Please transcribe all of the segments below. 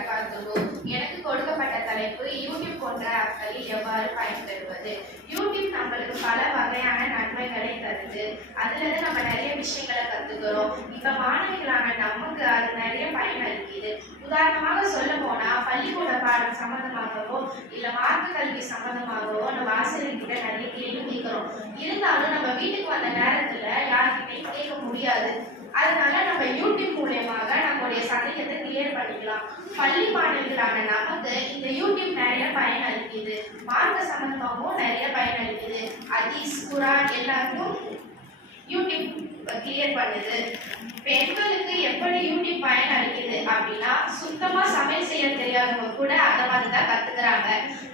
வரகாத்துஹு. எனக்கு கொடுக்கப்பட்ட தலைப்பு யூடியூப் போன்ற ஆப்களில் எவ்வாறு பயன்பெறுவது. யூடியூப் நம்மளுக்கு பல வகையான நன்மைகளை தருது. அதுலேருந்து நம்ம நிறைய விஷயங்களை கற்றுக்கிறோம். இப்போ மாணவிகளான நமக்கு அது நிறைய பயன் அளிக்குது. உதாரணமாக சொல்ல போனால் பள்ளிக்கூட பாடம் சம்மந்தமாகவோ இல்லை மார்க்க கல்வி சம்மந்தமாகவோ நம்ம ஆசிரியர்கிட்ட நிறைய கேள்வி கேட்குறோம். இருந்தாலும் நம்ம வீட்டுக்கு வந்த நேரத்தில் யார்கிட்டையும் கேட்க முடியாது. அதனால நம்ம யூடியூப் மூலியமாக நம்மளுடைய சந்தேகத்தை கிளியர் பண்ணிக்கலாம். பள்ளி மாணவிகளான நமக்கு இந்த யூடியூப் நிறைய பயன் அளிக்குது. மார்க்க சம்பந்தமாகவும் நிறைய பயன் அளிக்குது. ஹதீஸ், குர்ஆன் எல்லாருக்கும் யூடியூப் கிளியர் பண்ணுது. பெண்களுக்கு எப்படி யூடியூப் பயன் அளிக்குது அப்படின்னா, சுத்தமா சமையல் செய்ய தெரியாதவங்க கூட அந்த மாதிரி தான் கத்துக்கிறாங்க.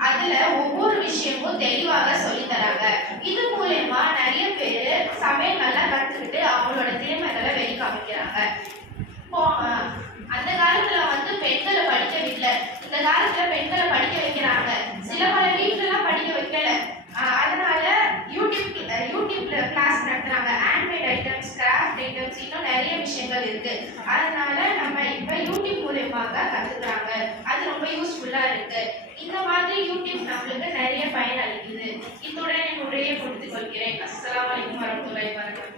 அதுல ஒவ்வொரு விஷயமும் தெளிவாக சொல்லி தராங்க. இது மூலயமா நிறைய பேர் சமையல் நல்லா கத்துக்கிட்டு அவங்களோட திறமைகளை வெளிக்காமிக்கிறாங்க. அந்த காலத்துல பெண்களை படிக்க வைக்கல, இந்த காலத்துல பெண்களை படிக்க வைக்கிறாங்க. சில பல வீட்டுலாம் படிக்க வைக்கல. அதனால யூடியூப்ல கிளாஸ் நடத்துறாங்க. ஹேண்ட்மேட் ஐட்டம்ஸ், கிராஃப்ட் ஐட்டம்ஸ், இன்னும் நிறைய விஷயங்கள் இருக்கு. அதனால நம்ம இப்ப யூடியூப் மூலமாக கத்துக்கிறாங்க. அது ரொம்ப யூஸ்ஃபுல்லா இருக்கு. இந்த மாதிரி யூடியூப் நம்மளுக்கு நிறைய பயன் அளிக்குது. இத்துடன் என் உரையை முடித்துக் கொள்கிறேன். அஸ்ஸலாமு அலைக்கும் வரஹ்மத்துல்லாஹி வபரகாத்துஹு.